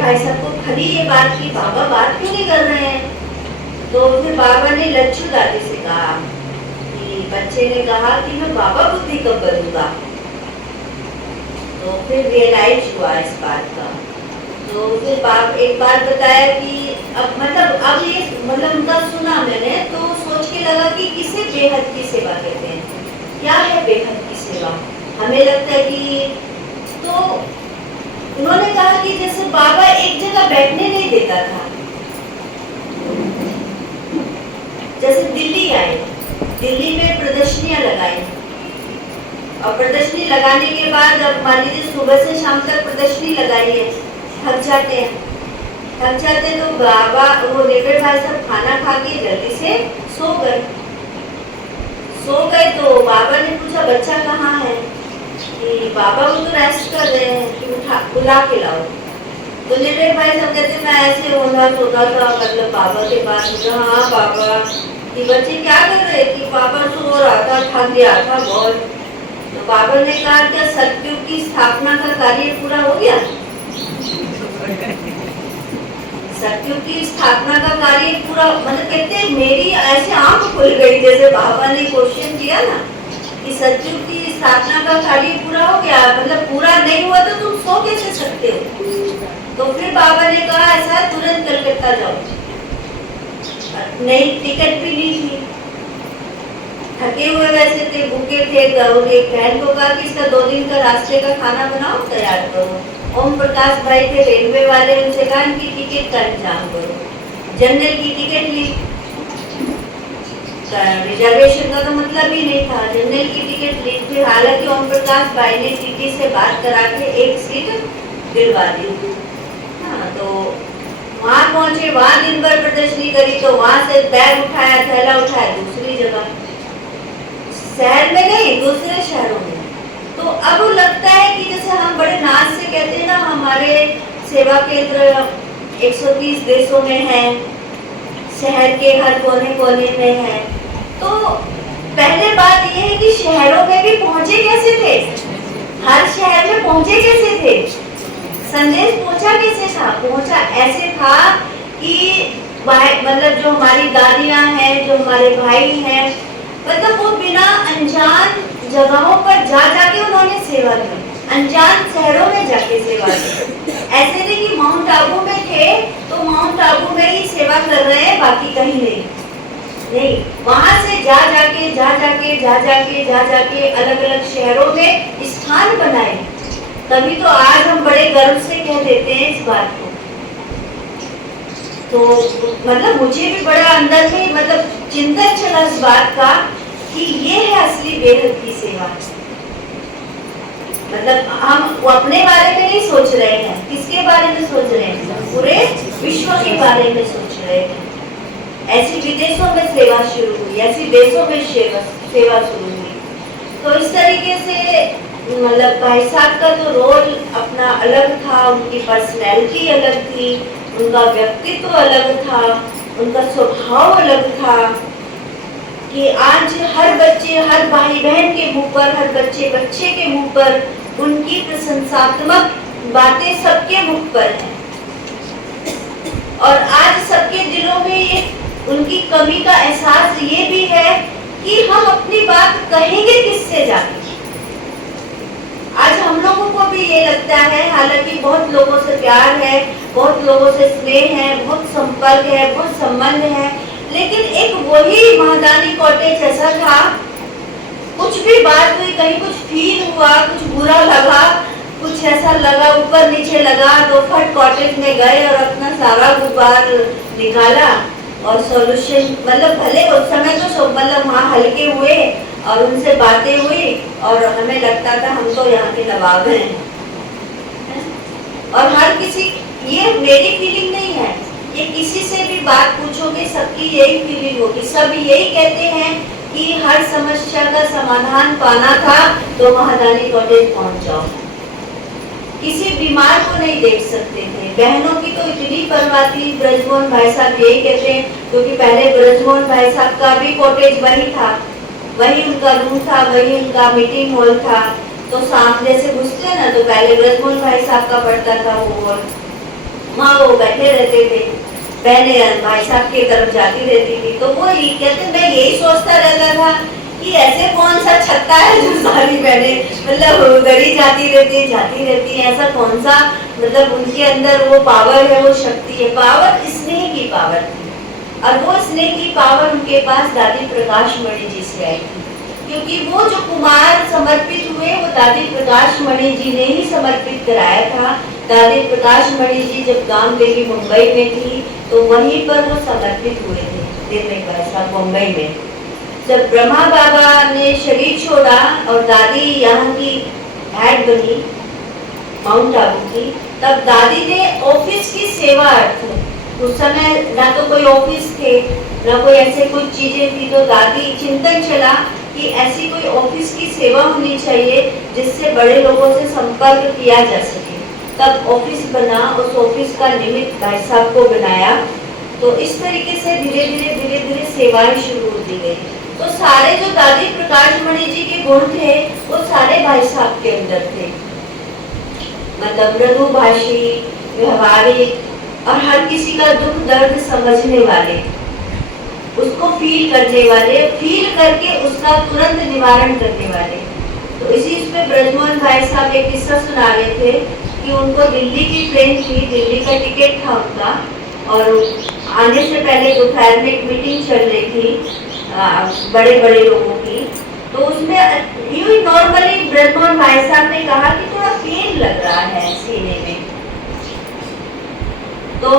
भाई साहब को खरी ये बात की बाबा बात क्यों नहीं कर रहे हैं। तो फिर बाबा ने लच्छू दादी से कहा कि बच्चे ने कहा कि मैं बाबा बुद्धि कब बनूंगा। तो फिर रियलाइज हुआ इस बात का। तो फिर एक बात बताया कि अब ये उनका सुना मैंने तो सोच के लगा कि किसे बेहद की सेवा कहते हैं, क्या है बेहद की सेवा। हमें लगता है कि तो उन्होंने कहा कि जैसे बाबा एक जगह बैठने नहीं देता था, जैसे दिल्ली आए, दिल्ली में प्रदर्शनियां लगाई और प्रदर्शनी लगाने के बाद अब मान लीजिए सुबह से शाम तक प्रदर्शनी लगाई है, थक जाते तो बाबा वो रेवरेंड भाई साहब खाना खा के जल्दी से सो गए। तो बाबा ने पूछा बच्चा कहाँ है, कि बाबा वो तो रेस्ट कर रहे हैं, कि बुला के लाओ। तो रेवरेंड भाई साहब कहते मैं ऐसे सोता था मतलब बाबा के पास। हाँ बाबा, कि बच्चे क्या कर रहे, कि बाबा सो रहा था, थक गया था बहुत। तो बाबा ने कहा क्या सतयुग की स्थापना का कार्य पूरा हो गया। सतयुग की स्थापना का कार्य पूरा मतलब कहते मेरी ऐसे आंख खुल गई, जैसे बाबा ने क्वेश्चन किया ना कि सतयुग की स्थापना का कार्य पूरा हो गया, मतलब पूरा नहीं हुआ तो तुम सो कैसे सकते हो। तो फिर बाबा ने कहा ऐसा तुरंत कलकत्ता जाओ। नई टिकट भी ली थी, थके हुए वैसे थे, भूखे थे। एक बहन को कहा कि इसका 2 दिन का रास्ते का खाना बनाओ, तैयार करो। ओम प्रकाश भाई थे रेलवे वाले, उनसे कहा इनकी टिकट का इंतजाम करो। जनरल की टिकट ली, रिजर्वेशन का तो मतलब ही नहीं था, जनरल की टिकट ली थी। हालांकि ओम प्रकाश भाई ने टीटी से बात करा के एक सीट दिलवा दी। हाँ, तो वहाँ पहुंचे, वहां दिन भर प्रदर्शनी करी, तो वहां से बैग उठाया, थैला उठाया दूसरी जगह, शहर में नहीं दूसरे शहरों में। तो अब लगता है कि जैसे हम बड़े नाच से कहते हैं ना, हमारे सेवा केंद्र 130 देशों में है, शहर के हर कोने कोने में है। तो पहले बात यह है कि शहरों में भी पहुंचे कैसे थे, हर शहर में पहुंचे कैसे थे, संदेश पहुंचा कैसे था? पहुंचा ऐसे था कि मतलब जो हमारी दादियां हैं, जो हमारे भाई हैं, मतलब वो बिना अनजान जगहों पर जा जाके उन्होंने सेवा की, अनजान शहरों में जाके सेवा की। ऐसे नहीं कि माउंट आबू में थे तो माउंट आबू में ही सेवा कर रहे हैं, बाकी कहीं नहीं, वहां से जा जाके अलग अलग शहरों में स्थान बनाए। तभी तो आज हम बड़े गर्व से कह देते हैं इस बात को। तो मतलब मुझे भी बड़ा अंदर में मतलब चिंतन चला इस बात का कि ये है असली बेहद की सेवा। मतलब हम अपने बारे में नहीं सोच रहे हैं, किसके बारे में सोच रहे हैं? पूरे विश्व के बारे में सोच रहे हैं। ऐसी विदेशों में सेवा शुरू हुई, ऐसी देशों में सेवा शुरू हुई। तो इस तरीके से मतलब भाई साहब का तो रोल अपना अलग था, उनकी पर्सनैलिटी अलग थी, उनका व्यक्तित्व अलग था, उनका स्वभाव अलग था कि आज हर बच्चे, हर भाई बहन के मुंह पर, हर बच्चे के मुंह पर उनकी प्रशंसात्मक बातें सबके मुख पर हैं। और आज सबके दिलों में ये उनकी कमी का एहसास ये भी है कि हम अपनी बात कहेंगे किससे जाके। आज हम लोगों को भी ये लगता है, हालांकि बहुत लोगों से प्यार है, बहुत लोगों से स्नेह है, बहुत संपर्क है, बहुत संबंध है, लेकिन एक वही महादानी कॉटेज ऐसा था, कुछ भी बात हुई, कहीं कुछ फील हुआ, कुछ बुरा लगा, कुछ ऐसा लगा, ऊपर नीचे लगा, तो फट कॉटेज में गए और अपना सारा गुब्बार निकाला और सॉल्यूशन, मतलब भले उस समय तो मतलब वहाँ हल्के हुए और उनसे बातें हुई और हमें लगता था हम तो यहाँ के नवाब हैं। और हर किसी, ये मेरी फीलिंग नहीं है, ये किसी से भी बात पूछोगे सबकी यही फीलिंग होगी, सब यही कहते हैं कि हर समस्या का समाधान पाना था तो महादानी कॉटेज पहुंच जाओ। किसी बीमार को नहीं देख सकते थे, बहनों की तो इतनी परवाह थी। ब्रजमोहन भाई साहब यही कहते हैं, क्योंकि पहले ब्रजमोहन भाई साहब का भी कॉटेज वही था, वही उनका रूम था, वही उनका मीटिंग हॉल था। तो सामने से घुसते हैं ना, तो पहले ब्रजमोहन भाई साहब का पड़ता था वो हॉल, वहाँ वो बैठे रहते थे, बहनें भाई साहब की तरफ जाती रहती थी। तो वो ये कहते, मैं यही सोचता रहता था कि ऐसे कौन सा छत्ता है जो सारी बहनें मतलब गरी जाती रहती है, ऐसा कौन सा मतलब उनके अंदर वो पावर है, वो शक्ति है। पावर स्नेह की पावर थी, और वो स्नेह की पावर उनके पास दादी प्रकाश मणि जी से आई थी, क्योंकि वो जो कुमार समर्पित हुए वो दादी प्रकाश मणि जी ने ही समर्पित कराया था। दादी प्रकाश मणि जी जब गांव देवी मुंबई में थी तो वहीं पर वो समर्पित हुए थे, दिल्ली का मुंबई में। जब ब्रह्मा बाबा ने शरीर छोड़ा और दादी यहाँ की हेड बनी माउंट आबू की, तब दादी ने ऑफिस की सेवा अर्थ, उस समय ना तो कोई ऑफिस थे ना कोई ऐसे कुछ चीजें थी, तो दादी चिंतन चला कि ऐसी कोई ऑफिस की सेवा होनी चाहिए जिससे बड़े लोगों से संपर्क किया जा सके। तब ऑफिस बना, उस ऑफिस का निमित्त भाई साहब को बनाया। तो इस तरीके से धीरे धीरे सेवाएं शुरू होती गई। तो सारे जो दादी प्रकाश मणि जी के गुण थे वो सारे भाई साहब के अंदर थे, मतलब मृदुभाषी, व्यवहारिक और हर किसी का दुख दर्द समझने वाले, उसको फील करने वाले, फील करके उसका तुरंत निवारण करने वाले। तो इसी पे ब्रजमोहन भाई साहब एक किस्सा सुना रहे थे कि उनको दिल्ली की ट्रेन थी, दिल्ली का टिकट था उनका, और आने से पहले दोपहर में एक मीटिंग चल रही थी बड़े लोगों की। तो उसमें यूं नॉर्मली ब्रजमोहन भाई साहब ने कहा कि थोड़ा पेन लग रहा है सीने में। तो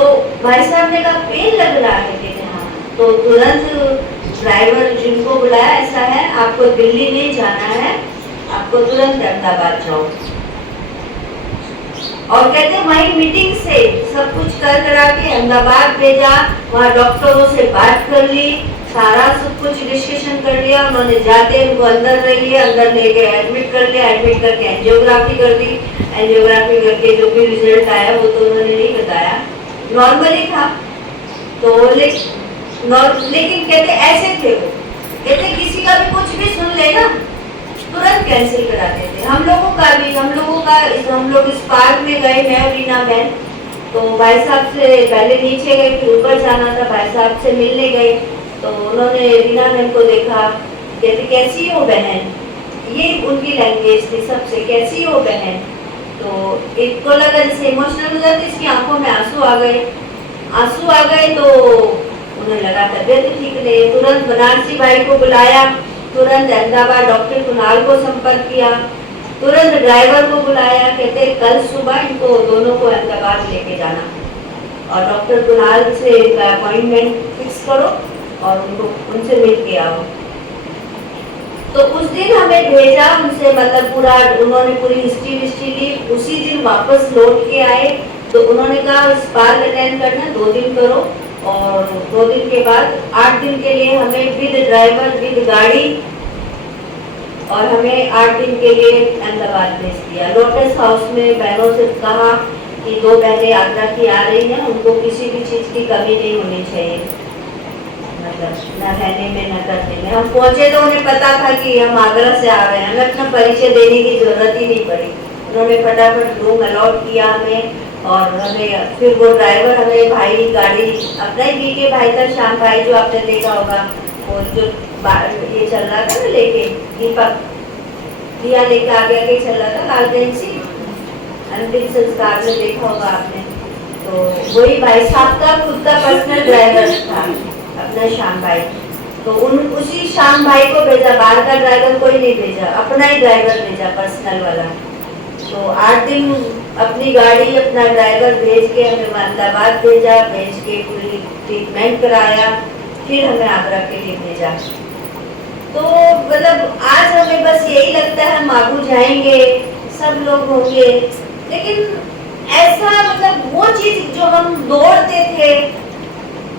भाई साहब ने कहा पेन लग रहा है कि हाँ। तो तुरंत ड्राइवर जिनको बुलाया, ऐसा है आपको दिल्ली नहीं जाना है, आपको तुरंत अहमदाबाद जाओ। और कहते वहीं मीटिंग से सब कुछ कर करा के अहमदाबाद भेजा, वहाँ डॉक्टरों से बात कर ली, सारा सब कुछ डिस्कशन कर लिया। उन्होंने जाते उनको अंदर ले लिया, अंदर लेके एडमिट कर लिया, एडमिट करके एंजियोग्राफी कर दी। एंजियोग्राफी करके जो भी रिजल्ट आया वो तो उन्होंने नहीं बताया, नॉर्मली था। तो लेकिन कहते ऐसे थे वो, कहते किसी का भी कुछ भी सुन लेना तुरंत कैंसिल कराते थे। हम लोग इस पार्क में गए, मैं और रीना बहन, तो भाई साहब से पहले नीचे गए, फिर ऊपर जाना था, भाई साहब से मिलने गए। तो उन्होंने रीना बहन को देखा, कहते कैसी हो बहन, ये उनकी लैंग्वेज थी सबसे, कैसी हो बहन। तो एक को लगा जैसे इमोशनल हो जाती, इसकी आंखों में आंसू आ गए। तो उन्हें लगा तबियत ठीक नहीं, तुरंत बनारसी भाई को बुलाया, तुरंत अहमदाबाद डॉक्टर कुणाल को संपर्क किया, तुरंत ड्राइवर को बुलाया, कहते कल सुबह इनको दोनों को अहमदाबाद लेके जाना और डॉक्टर कुणाल से इनका अपॉइंटमेंट फिक्स करो और उनसे मिल के आओ। तो उस दिन हमें भेजा उनसे, मतलब उन्होंने पूरी हिस्ट्री ली। उसी दिन वापस लौट के आए। तो उन्होंने कहा इस पार्क अटेंड करना 2 दिन करो, और 2 दिन के बाद 8 दिन के लिए हमें विद ड्राइवर विद गाड़ी, और हमें 8 दिन के लिए अहमदाबाद भेज दिया। लोटस हाउस में बहनों से कहा कि 2 बहनें आगरा की आ रही हैं, उनको किसी भी चीज़ की कमी नहीं होनी चाहिए, मतलब न रहने में न करने में। हम पहुँचे तो उन्हें पता था कि हम आगरा से आ रहे हैं, हमें अपना परिचय देने की जरूरत ही नहीं पड़ी। उन्होंने फटाफट रूम अलॉट किया हमें, और हमें फिर वो ड्राइवर हमें भाई गाड़ी अपना ही बीके भाई था, श्याम भाई जो आपने देखा होगा, वो जो ये चल रहा था ना लेके दीपक दिया लेके आगे चल रहा था लालटेन सी, अंतिम संस्कार में देखा होगा आपने। तो वही भाई साहब का खुद का पर्सनल ड्राइवर था अपना श्याम भाई। तो उसी श्याम भाई को भेजा, बाहर का ड्राइवर कोई नहीं भेजा, अपना ही ड्राइवर भेजा पर्सनल वाला। तो 8 दिन अपनी गाड़ी अपना ड्राइवर भेज के हमें अहमदाबाद भेजा, भेज के पूरी ट्रीटमेंट कराया, फिर हमें आगरा के लिए भेजा। तो मतलब आज हमें बस यही लगता है हम आगू जाएंगे, सब लोग होंगे, लेकिन ऐसा मतलब वो चीज जो हम दौड़ते थे,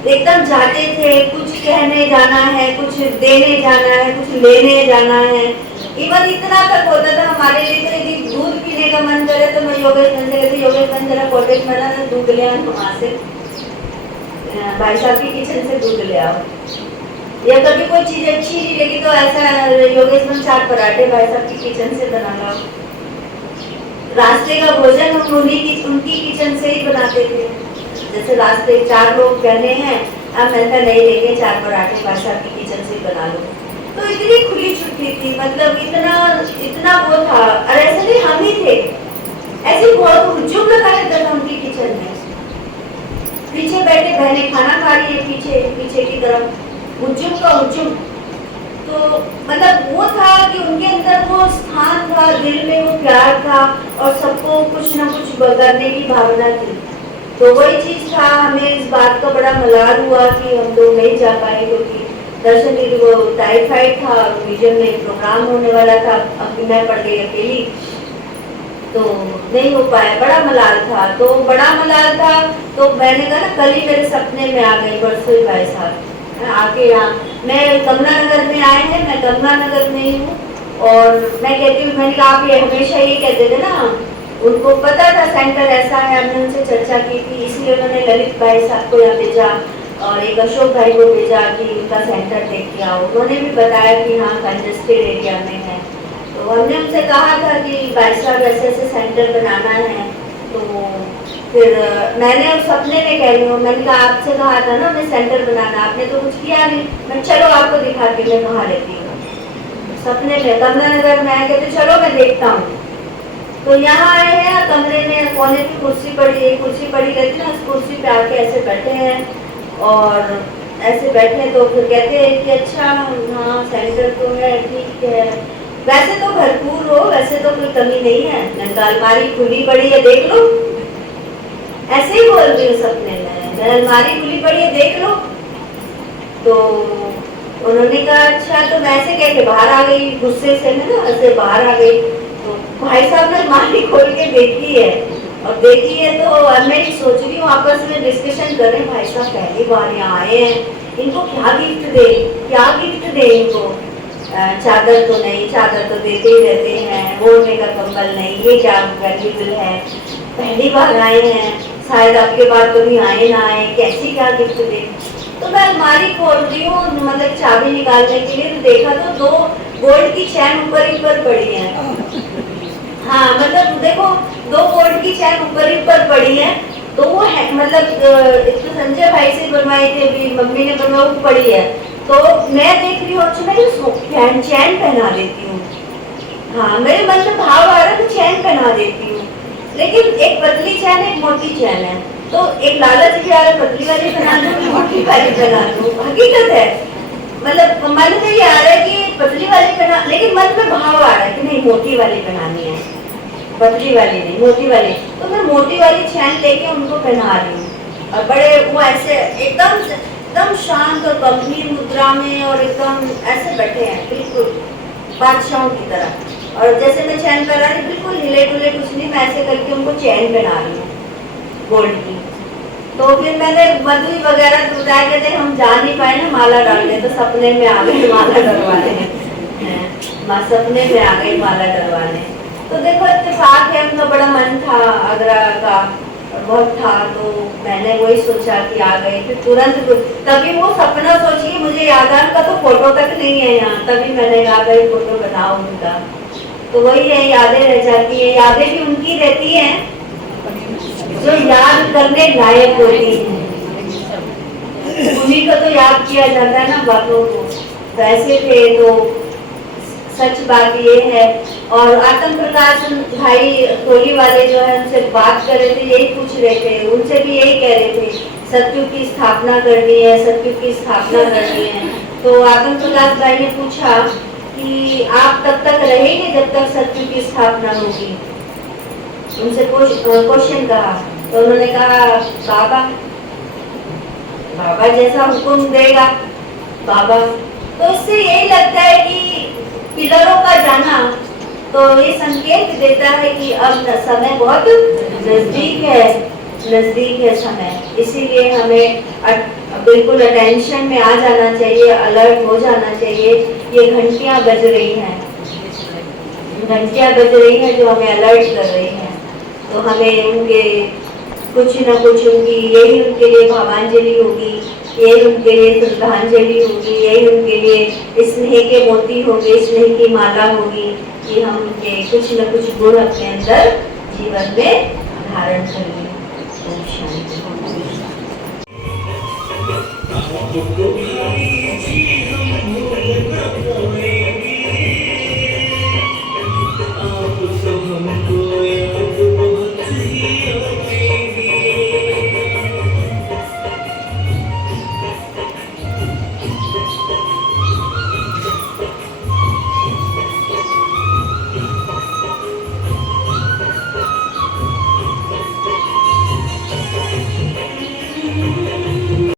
एकदम जाते थे, कुछ कहने जाना है, कुछ देने जाना है, कुछ लेने जाना है, इवन इतना तक होता था हमारे लिए। तो यदि दूध पीने का मन करे तो मैं योगेश बन जरा कॉटेज बना था, दूध ले आओ वहाँ से, भाई साहब की किचन से दूध ले आओ। या कभी कोई चीज अच्छी नहीं लगी तो ऐसा योगेश बन चाट पराठे भाई साहब की किचन से बना लाओ। रास्ते का भोजन हम उनकी किचन से ही बनाते थे। जैसे रास्ते 4 लोग कहने हैं, अब मैंने नहीं लेंगे 4 पराठे भाई साहब की किचन से बना लो। तो इतनी खुली छुट्टी थी, मतलब इतना वो था। और ऐसे नहीं हम ही थे, ऐसे बहुत हुजूम लगा रहता था उनकी किचन में। पीछे बैठे बहनें खाना खा रही है, पीछे की तरफ हुजूम का हुजूम। तो मतलब वो था कि उनके अंदर वो स्थान था, दिल में वो प्यार था, और सबको कुछ ना कुछ करने की भावना थी। तो वही चीज था, हमें इस बात का बड़ा मलाल हुआ कि हम लोग नहीं जा पाए, क्योंकि दर्शन दीदी को टाइफाइड था, विजन में प्रोग्राम होने वाला था, अब मैं पड़ गई अकेली, तो नहीं हो पाया। बड़ा मलाल था, तो मैंने कहा ना, कल ही मेरे सपने में आ गए परसों ही भाई साहब आके यहाँ। मैं कमला नगर में आए हैं, मैं कमला नगर में ही हूँ, और मैं कहती हूँ, मैंने कहा आप ये हमेशा ये कहते थे ना, उनको पता था सेंटर ऐसा है, हमने उनसे चर्चा की थी, इसलिए उन्होंने ललित भाई साहब को यहाँ भेजा और एक अशोक भाई को भेजा कि उनका सेंटर देख के आओ। उन्होंने भी बताया कि हाँ कंजेस्टेड एरिया में है। तो हमने उनसे कहा था कि भाई साहब ऐसे ऐसे सेंटर बनाना है। तो फिर मैंने उस सपने में कह रही हूँ, मैंने कहा आपसे कहा था ना हमें सेंटर बनाना, आपने तो कुछ किया नहीं। मैं चलो आपको दिखाती मैं कहाँ रहती हूँ। सपने में कमला नगर में आए, कहते चलो मैं देखता हूँ। तो यहाँ आए हैं, कमरे में कोने की कुर्सी पड़ी, एक कुर्सी पड़ी रहती है ना, उस कुर्सी पे आके ऐसे बैठे हैं, और ऐसे बैठे तो फिर कहते हैं कि अच्छा हाँ सेंटर तो है, ठीक है, वैसे तो भरपूर हो, वैसे तो कोई कमी नहीं है, मैंने अलमारी खुली पड़ी है देख लो, ऐसे ही बोल रही हूँ सपने में, अलमारी खुली पड़ी है देख लो। तो उन्होंने कहा अच्छा, तो मैं ऐसे कह के बाहर आ गई, गुस्से से मैं ना ऐसे बाहर आ गई। तो भाई साहब ने अलमारी खोल के देखी है, और देखिए तो मैं सोच रही हूँ आपस में डिस्कशन करें, भाई साहब पहली बार यहाँ आए हैं, इनको क्या गिफ्ट दे, क्या गिफ्ट दे इनको। चादर तो नहीं, चादर तो देते ही रहते हैं, ओढ़ने का कंबल नहीं, ये क्या वैल्यूबल है, पहली बार आए हैं, शायद आपके बाद कभी आए ना आए, कैसे क्या गिफ्ट दे। तो मैं अलमारी खोल रही हूँ मतलब चाबी निकालने के लिए, तो देखा तो 2 गोल्ड की चैन ऊपर ही ऊपर पड़ी है। हाँ मतलब देखो 2 गोल्ड की चैन ऊपर ही ऊपर पड़ी है, तो वो है मतलब तो संजय भाई से बनवाई थी, अभी मम्मी ने बनवाई, वो पड़ी है। तो मैं देख रही हूँ अच्छा मैं उसको चैन पहना देती हूँ। हाँ मेरे मन में भाव आ रहा है तो चैन पहना देती हूँ, लेकिन एक पतली चैन एक मोटी चैन है, तो एक लालच भी आ रहा है पतली वाली बना दूँ मोटी वाली बना दूँ। हकीकत है मतलब मन में ये आ रहा है कि पतली वाली बना, लेकिन मन में भाव आ रहा है कि नहीं मोटी वाली बनानी है, पतली वाली नहीं मोटी वाली। तो मैं मोटी वाली चैन लेके उनको पहना रही हूँ, और बड़े वो ऐसे एकदम शांत और गंभीर मुद्रा में और एकदम ऐसे बैठे हैं बिल्कुल बादशाहों की तरह। और जैसे मैं चैन पहना रही बिल्कुल हिले डुले कुछ नहीं, मैं ऐसे करके उनको चैन पहना रही हूँ गोल्ड की। तो फिर मैंने मधुई वगैरह तो बताया, कहते हम जा नहीं पाए ना माला डालने, तो सपने में आ गए माला डलवाने, सपने में आ गई माला डलवाने। तो देखो इत्तेफाक है, उनका बड़ा मन था आगरा का बहुत था, तो मैंने वही सोचा कि आ गए, फिर तुरंत तभी वो सपना सोचिए मुझे याद आ, उनका तो फोटो तक नहीं है यहाँ, तभी मैंने आ गई फोटो बनाओ उनका। तो वही है, यादें रह जाती है, यादें भी उनकी रहती हैं जो याद करने लायक होती है, उन्हीं को तो याद किया जाता है ना बातों को। तो ऐसे थे, तो सच बात ये है। और आत्म प्रकाश भाई टोली वाले जो है उनसे बात कर रहे थे, यही पूछ रहे थे, उनसे भी यही कह रहे थे सत्युग की स्थापना करनी है, सत्युग की स्थापना करनी है। तो आत्म प्रकाश भाई ने पूछा कि आप तब तक रहेंगे जब तक सत्युग की स्थापना होगी, उनसे क्वेश्चन कहा। तो उन्होंने कहा बाबा जैसा हुक्म देगा बाबा। तो इससे यही लगता है कि पिलरों का जाना तो ये संकेत देता है कि अब समय बहुत नजदीक है समय, इसीलिए हमें बिल्कुल अटेंशन में आ जाना चाहिए, अलर्ट हो जाना चाहिए। ये घंटियां बज रही हैं जो हमें अलर्ट कर रही हैं, तो हमें उनके कुछ न कुछ उनकी यही उनके लिए भावांजलि होगी, यही उनके लिए श्रद्धांजलि होगी, यही उनके लिए स्नेह के मोती होंगे, स्नेह की माला होगी कि हम उनके कुछ न कुछ गुण अपने अंदर जीवन में धारण करेंगे। ओम शांति।